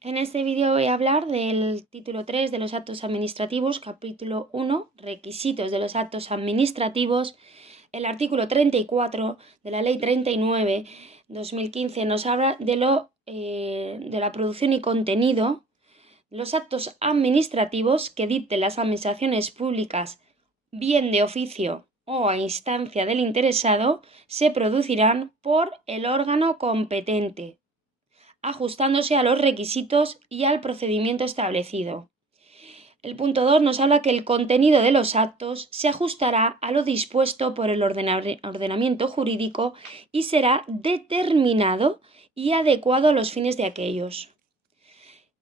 En este vídeo voy a hablar del título 3 de los actos administrativos, capítulo 1, requisitos de los actos administrativos. El artículo 34 de la Ley 39/2015 nos habla de la producción y contenido. Los actos administrativos que dicten las administraciones públicas, bien de oficio o a instancia del interesado, se producirán por el órgano competente, ajustándose a los requisitos y al procedimiento establecido. El punto 2 nos habla que el contenido de los actos se ajustará a lo dispuesto por el ordenamiento jurídico y será determinado y adecuado a los fines de aquellos.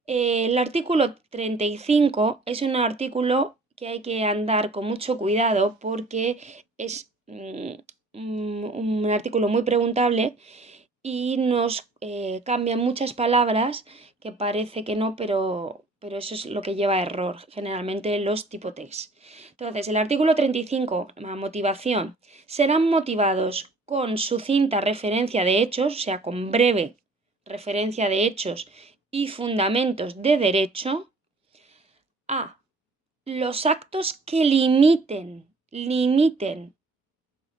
El artículo 35 es un artículo que hay que andar con mucho cuidado porque es un artículo muy preguntable y nos cambian muchas palabras que parece que no, pero eso es lo que lleva a error, generalmente los tipotext. Entonces, el artículo 35, la motivación, serán motivados con sucinta referencia de hechos, o sea, con breve referencia de hechos y fundamentos de derecho, a los actos que limiten,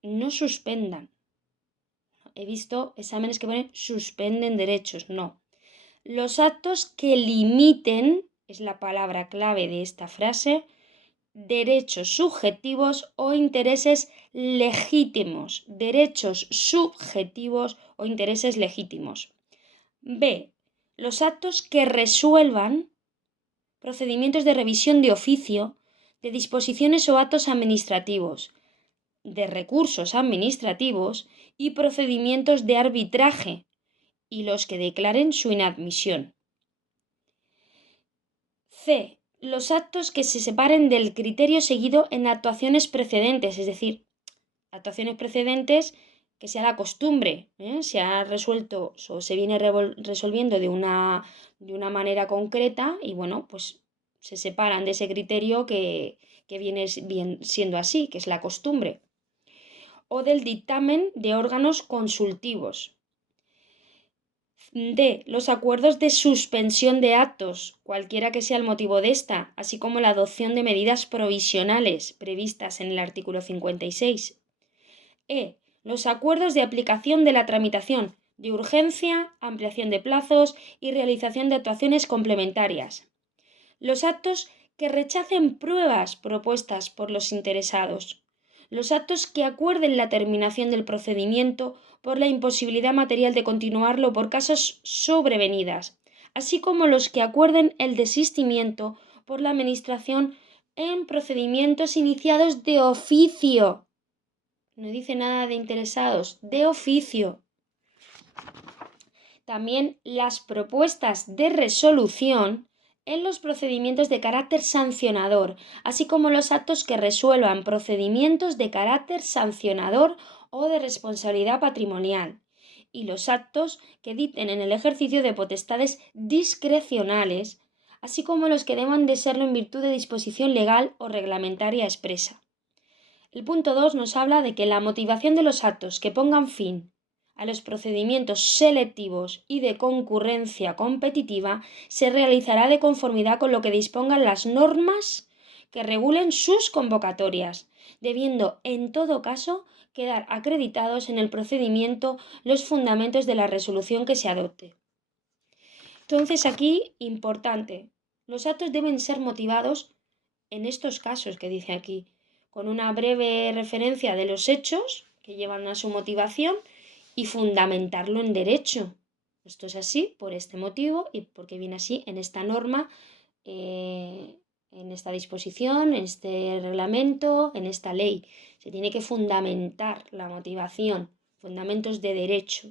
no suspendan. He visto exámenes que ponen suspenden derechos, no. Los actos que limiten, es la palabra clave de esta frase, derechos subjetivos o intereses legítimos, derechos subjetivos o intereses legítimos. B. Los actos que resuelvan procedimientos de revisión de oficio de disposiciones o actos administrativos, de recursos administrativos y procedimientos de arbitraje, y los que declaren su inadmisión. C. Los actos que se separen del criterio seguido en actuaciones precedentes, es decir, actuaciones precedentes que sea la costumbre, se ha resuelto o se viene resolviendo de una manera concreta y bueno, pues se separan de ese criterio que viene siendo así, que es la costumbre. O del dictamen de órganos consultivos. D. Los acuerdos de suspensión de actos, cualquiera que sea el motivo de esta, así como la adopción de medidas provisionales previstas en el artículo 56. E. Los acuerdos de aplicación de la tramitación de urgencia, ampliación de plazos y realización de actuaciones complementarias. Los actos que rechacen pruebas propuestas por los interesados. Los actos que acuerden la terminación del procedimiento por la imposibilidad material de continuarlo por causas sobrevenidas, así como los que acuerden el desistimiento por la Administración en procedimientos iniciados de oficio. No dice nada de interesados, de oficio. También las propuestas de resolución en los procedimientos de carácter sancionador, así como los actos que resuelvan procedimientos de carácter sancionador o de responsabilidad patrimonial, y los actos que dicten en el ejercicio de potestades discrecionales, así como los que deban de serlo en virtud de disposición legal o reglamentaria expresa. El punto 2 nos habla de que la motivación de los actos que pongan fin a los procedimientos selectivos y de concurrencia competitiva se realizará de conformidad con lo que dispongan las normas que regulen sus convocatorias, debiendo en todo caso quedar acreditados en el procedimiento los fundamentos de la resolución que se adopte. Entonces aquí, importante, los actos deben ser motivados en estos casos que dice aquí, con una breve referencia de los hechos que llevan a su motivación y fundamentarlo en derecho. Esto es así por este motivo y porque viene así en esta norma, en esta disposición, en este reglamento, en esta ley. Se tiene que fundamentar la motivación, fundamentos de derecho.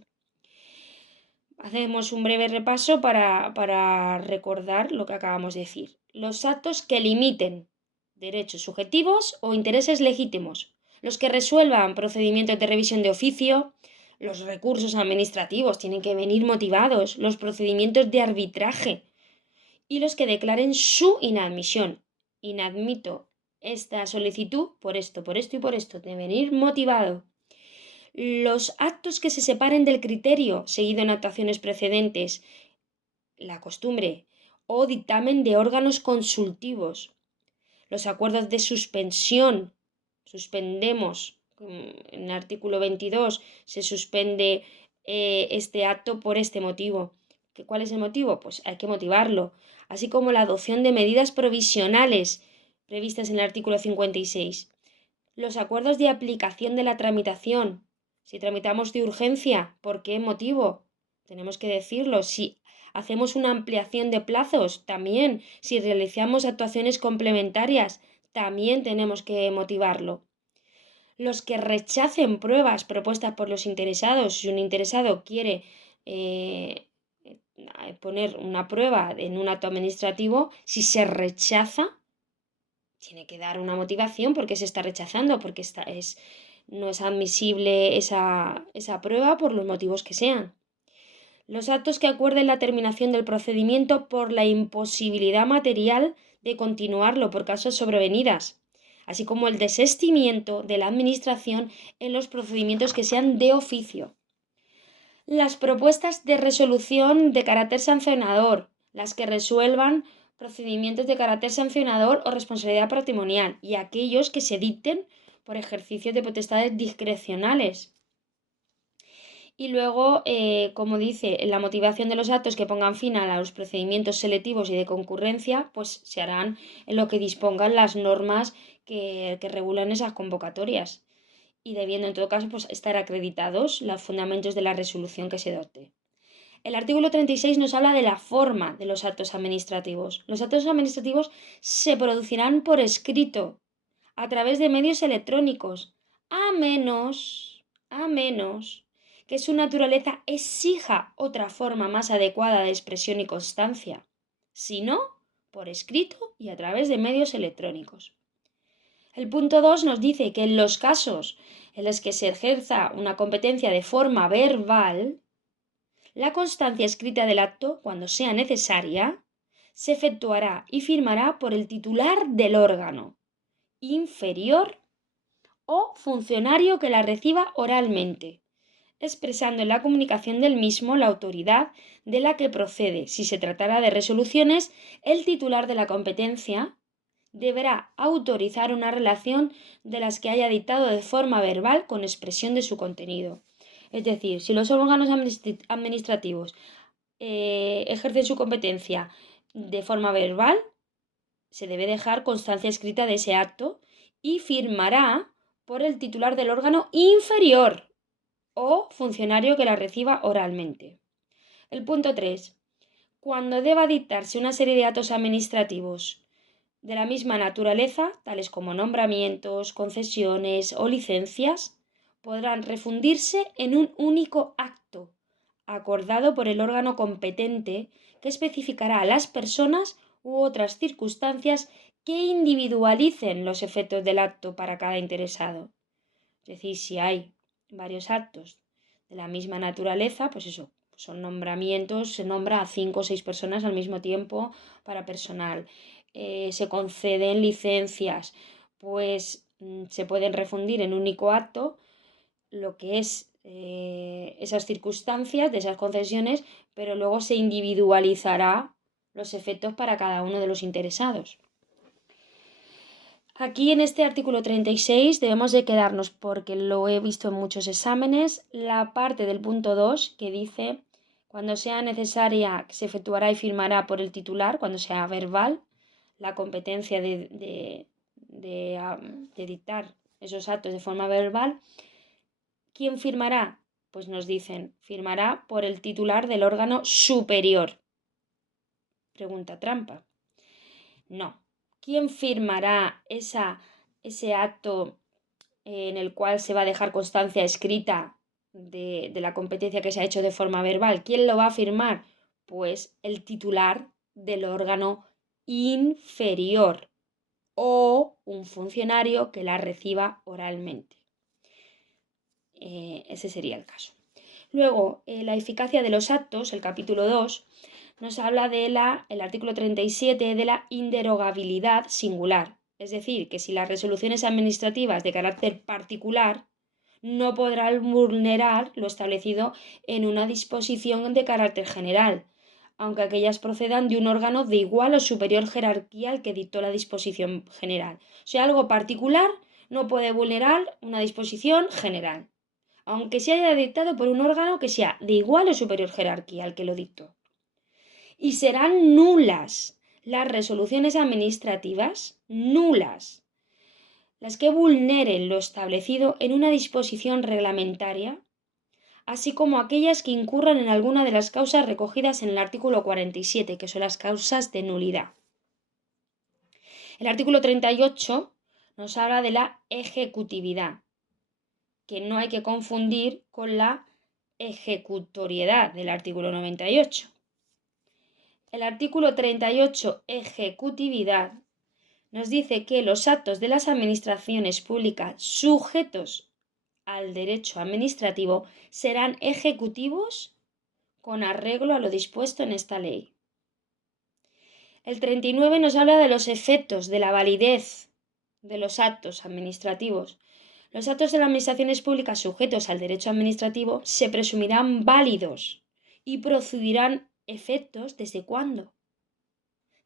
Hacemos un breve repaso para recordar lo que acabamos de decir. Los actos que limiten derechos subjetivos o intereses legítimos, los que resuelvan procedimientos de revisión de oficio, los recursos administrativos tienen que venir motivados, los procedimientos de arbitraje y los que declaren su inadmisión. Inadmito esta solicitud por esto y por esto, de venir motivado. Los actos que se separen del criterio seguido en actuaciones precedentes, la costumbre, o dictamen de órganos consultivos. Los acuerdos de suspensión, suspendemos, en el artículo 22 se suspende este acto por este motivo. ¿Cuál es el motivo? Pues hay que motivarlo, así como la adopción de medidas provisionales previstas en el artículo 56. Los acuerdos de aplicación de la tramitación. Si tramitamos de urgencia, ¿por qué motivo? Tenemos que decirlo. Si hacemos una ampliación de plazos, también. Si realizamos actuaciones complementarias, también tenemos que motivarlo. Los que rechacen pruebas propuestas por los interesados, si un interesado quiere poner una prueba en un acto administrativo, si se rechaza, tiene que dar una motivación porque se está rechazando, porque no es admisible esa prueba por los motivos que sean. Los actos que acuerden la terminación del procedimiento por la imposibilidad material de continuarlo por causas sobrevenidas, así como el desistimiento de la Administración en los procedimientos que sean de oficio. Las propuestas de resolución de carácter sancionador, las que resuelvan procedimientos de carácter sancionador o responsabilidad patrimonial, y aquellos que se dicten por ejercicio de potestades discrecionales. Y luego, como dice, en la motivación de los actos que pongan fin a los procedimientos selectivos y de concurrencia, pues se harán en lo que dispongan las normas que regulan esas convocatorias, y debiendo en todo caso pues, estar acreditados los fundamentos de la resolución que se adopte. El artículo 36 nos habla de la forma de los actos administrativos. Los actos administrativos se producirán por escrito, a través de medios electrónicos, a menos que su naturaleza exija otra forma más adecuada de expresión y constancia, sino por escrito y a través de medios electrónicos. El punto 2 nos dice que en los casos en los que se ejerza una competencia de forma verbal, la constancia escrita del acto, cuando sea necesaria, se efectuará y firmará por el titular del órgano inferior o funcionario que la reciba oralmente, expresando en la comunicación del mismo la autoridad de la que procede. Si se tratara de resoluciones, el titular de la competencia deberá autorizar una relación de las que haya dictado de forma verbal con expresión de su contenido. Es decir, si los órganos administrativos ejercen su competencia de forma verbal, se debe dejar constancia escrita de ese acto y firmará por el titular del órgano inferior o funcionario que la reciba oralmente. El punto 3. Cuando deba dictarse una serie de actos administrativos de la misma naturaleza, tales como nombramientos, concesiones o licencias, podrán refundirse en un único acto, acordado por el órgano competente, que especificará a las personas u otras circunstancias que individualicen los efectos del acto para cada interesado. Es decir, si hay varios actos de la misma naturaleza, pues eso, son nombramientos, se nombra a 5 o 6 personas al mismo tiempo para personal. Se conceden licencias, pues se pueden refundir en un único acto lo que es esas circunstancias de esas concesiones, pero luego se individualizará los efectos para cada uno de los interesados. Aquí en este artículo 36 debemos de quedarnos, porque lo he visto en muchos exámenes, la parte del punto 2 que dice: cuando sea necesaria se efectuará y firmará por el titular, cuando sea verbal, la competencia de dictar esos actos de forma verbal. ¿Quién firmará? Pues nos dicen, firmará por el titular del órgano superior. Pregunta trampa. No. ¿Quién firmará ese acto en el cual se va a dejar constancia escrita de la competencia que se ha hecho de forma verbal? ¿Quién lo va a firmar? Pues el titular del órgano inferior o un funcionario que la reciba oralmente. Ese sería el caso. Luego, la eficacia de los actos, el capítulo 2, nos habla el artículo 37 de la inderogabilidad singular. Es decir, que si las resoluciones administrativas de carácter particular no podrán vulnerar lo establecido en una disposición de carácter general, aunque aquellas procedan de un órgano de igual o superior jerarquía al que dictó la disposición general. O sea, algo particular no puede vulnerar una disposición general, aunque se haya dictado por un órgano que sea de igual o superior jerarquía al que lo dictó. Y serán nulas las resoluciones administrativas, nulas, las que vulneren lo establecido en una disposición reglamentaria, así como aquellas que incurran en alguna de las causas recogidas en el artículo 47, que son las causas de nulidad. El artículo 38 nos habla de la ejecutividad, que no hay que confundir con la ejecutoriedad del artículo 98. El artículo 38, ejecutividad, nos dice que los actos de las administraciones públicas sujetos al derecho administrativo serán ejecutivos con arreglo a lo dispuesto en esta ley. El 39 nos habla de los efectos de la validez de los actos administrativos. Los actos de las administraciones públicas sujetos al derecho administrativo se presumirán válidos y producirán efectos ¿desde cuándo?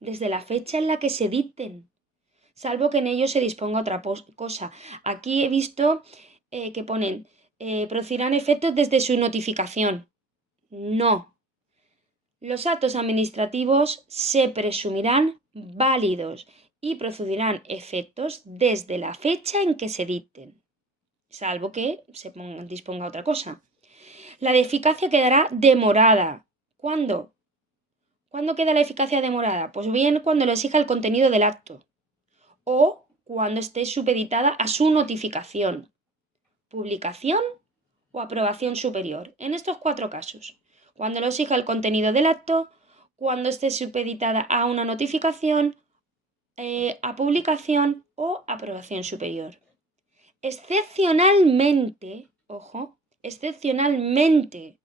Desde la fecha en la que se dicten, salvo que en ello se disponga otra cosa. Aquí he visto que ponen producirán efectos desde su notificación. No. Los actos administrativos se presumirán válidos y producirán efectos desde la fecha en que se dicten, salvo que se disponga otra cosa. La de eficacia quedará demorada. ¿Cuándo? ¿Cuándo queda la eficacia demorada? Pues bien, cuando lo exija el contenido del acto o cuando esté supeditada a su notificación, publicación o aprobación superior. En estos 4 casos, cuando lo exija el contenido del acto, cuando esté supeditada a una notificación, a publicación o aprobación superior. Excepcionalmente, ojo, excepcionalmente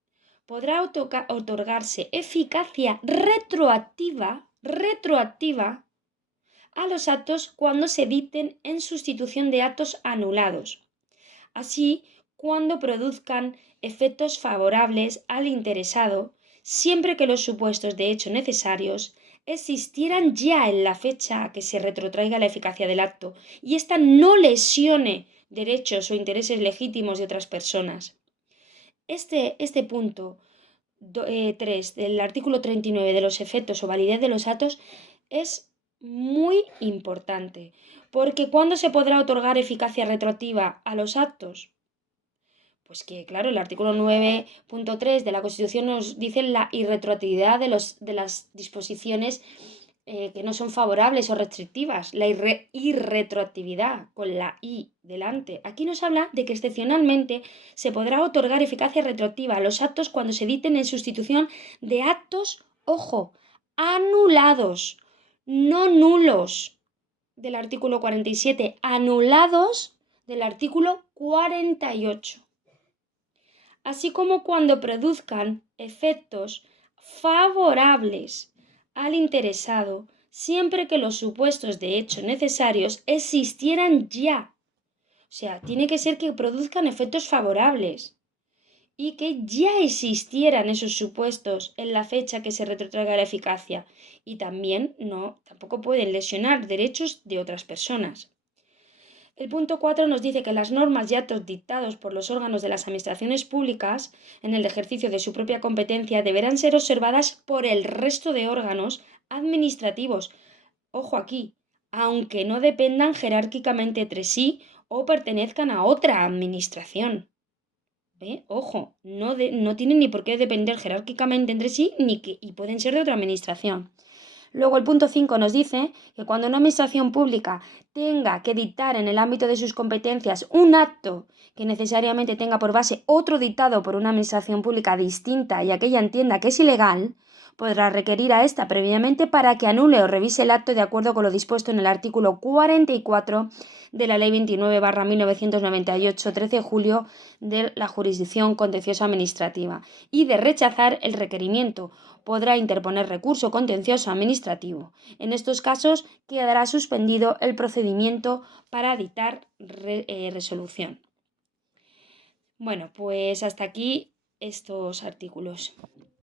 podrá otorgarse eficacia retroactiva a los actos cuando se dicten en sustitución de actos anulados. Así, cuando produzcan efectos favorables al interesado, siempre que los supuestos de hecho necesarios existieran ya en la fecha a que se retrotraiga la eficacia del acto y ésta no lesione derechos o intereses legítimos de otras personas. Este punto 3 del artículo 39 de los efectos o validez de los actos es muy importante, porque ¿cuándo se podrá otorgar eficacia retroactiva a los actos? Pues que, claro, el artículo 9.3 de la Constitución nos dice la irretroactividad de las disposiciones que no son favorables o restrictivas, la irretroactividad con la I delante. Aquí nos habla de que excepcionalmente se podrá otorgar eficacia retroactiva a los actos cuando se dicten en sustitución de actos, ojo, anulados, no nulos del artículo 47, anulados del artículo 48. Así como cuando produzcan efectos favorables al interesado, siempre que los supuestos de hecho necesarios existieran ya. O sea, tiene que ser que produzcan efectos favorables y que ya existieran esos supuestos en la fecha que se retrotraiga la eficacia. Y también tampoco pueden lesionar derechos de otras personas. El punto 4 nos dice que las normas y actos dictados por los órganos de las administraciones públicas en el ejercicio de su propia competencia deberán ser observadas por el resto de órganos administrativos. Ojo aquí, aunque no dependan jerárquicamente entre sí o pertenezcan a otra administración. Ojo, no tienen ni por qué depender jerárquicamente entre sí y pueden ser de otra administración. Luego el punto 5 nos dice que cuando una administración pública tenga que dictar en el ámbito de sus competencias un acto que necesariamente tenga por base otro dictado por una administración pública distinta y aquella entienda que es ilegal, podrá requerir a esta previamente para que anule o revise el acto de acuerdo con lo dispuesto en el artículo 44 de la Ley 29/1998, 13 de julio de la Jurisdicción Contenciosa Administrativa, y de rechazar el requerimiento. Podrá interponer recurso contencioso administrativo. En estos casos quedará suspendido el procedimiento para dictar resolución. Bueno, pues hasta aquí estos artículos.